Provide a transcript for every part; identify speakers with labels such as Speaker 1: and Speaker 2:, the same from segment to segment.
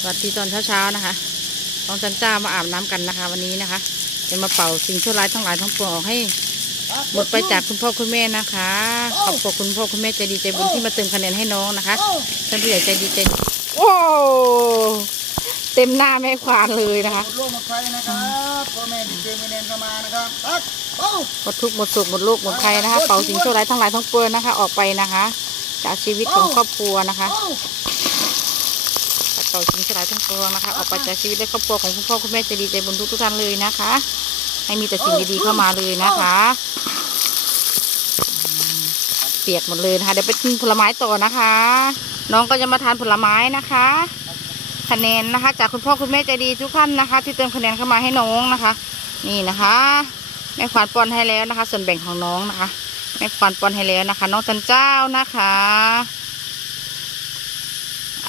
Speaker 1: สวัสดีตอนเช้าๆนะคะน้องจันจ้ามาอาบน้ำกันนะคะ วันนี้นะคะจะมาเป่าสิ่งชั่วร้ายทั้งหลายทั้งปวงออกให้ หมดไปจากคุณพ่อคุณแม่นะคะขอบคุณคุณพ่อคุณแม่ใจดีใจบุญที่มาเติมคะแนนให้น้องนะคะท่านผู้ใหญ่ใจดีใจดีโอ้เต็มหน้าแม่ควานเลยนะคะ
Speaker 2: หมดโลกหมดภัยนะครับพ่อแม่ดีเจมีเนนเข้ามานะครับตักเป้า
Speaker 1: หมดทุกข์หมดสุขหมดโรคหมดภัยนะคะ เป่าสิ่งชั่วร้ายทั้งหลายทั้งปวงนะคะ ออกไปนะคะ จากชีวิตของครอบครัวนะคะ
Speaker 2: เป้า
Speaker 1: เป่าสิ่งชั่วร้ายทั้งปวงนะคะ ออกไปจากชีวิตและครอบครัวของคุณพ่อคุณแม่ใจดีใจบุญทุกทุกท่านเลยนะคะ ให้มีแต่สิ่งดีๆเข้ามาเลยนะคะ เปียกหมดเลยนะคะเดี๋ยวไปกินผลไม้ต่อนะคะ น้องก็จะมาทานผลไม้นะคะ คะแนนนะคะ จากคุณพ่อคุณแม่ใจดีทุกท่านนะคะ ที่เติมคะแนนเข้ามาให้น้องนะคะ นี่นะคะแม่ขวัญปอนให้แล้วนะคะ ส่วนแบ่งของน้องนะคะแม่ขวัญปอนให้แล้วนะคะ น้องจันเจ้านะคะ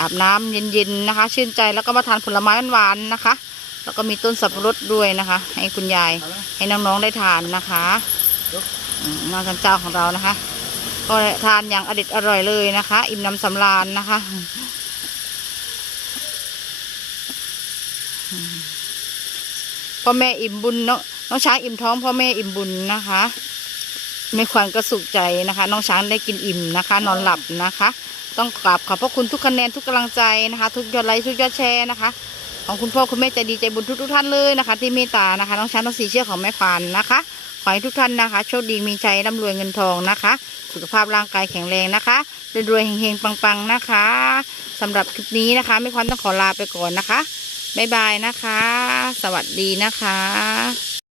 Speaker 1: อาบน้ำเย็นๆนะคะ ชื่นใจแล้วก็มาทานผลไม้หวานๆนะคะ แล้วก็มีต้นสับปะรดด้วยนะคะ ให้คุณยายให้น้องๆได้ทานนะคะมน้องจันเจ้าของเรานะคะ ก็ทานอย่างอด็ดอร่อยเลยนะคะ อิ่มน้ำสำราญนะคะพ่อแม่อิ่มบุญน้องน้องช้างอิ่มท้องพ่อแม่อิ่มบุญนะคะไม่ควรก็สุขใจนะคะ น้องช้างได้กินอิ่มนะคะ นอนหลับนะคะ ต้องกราบขอบพระคุณทุกคะแนนทุกกำลังใจนะคะ ทุกยอดไลค์ทุกยอดแชร์นะคะ ของคุณพ่อคุณแม่ใจดีใจบุญทุกทุกท่านเลยนะคะ ที่เมตตานะคะน้องช้างทั้งสี่เชือกของแม่ฟานนะคะขอให้ทุกท่านนะคะ โชคดีมีชัยร่ำรวยเงินทองนะคะ สุขภาพร่างกายแข็งแรงนะคะรวยๆเฮงๆปังๆนะคะสำหรับคลิปนี้นะคะไม่ควรต้องขอลาไปก่อนนะคะบ๊ายบายนะคะ สวัสดีนะคะ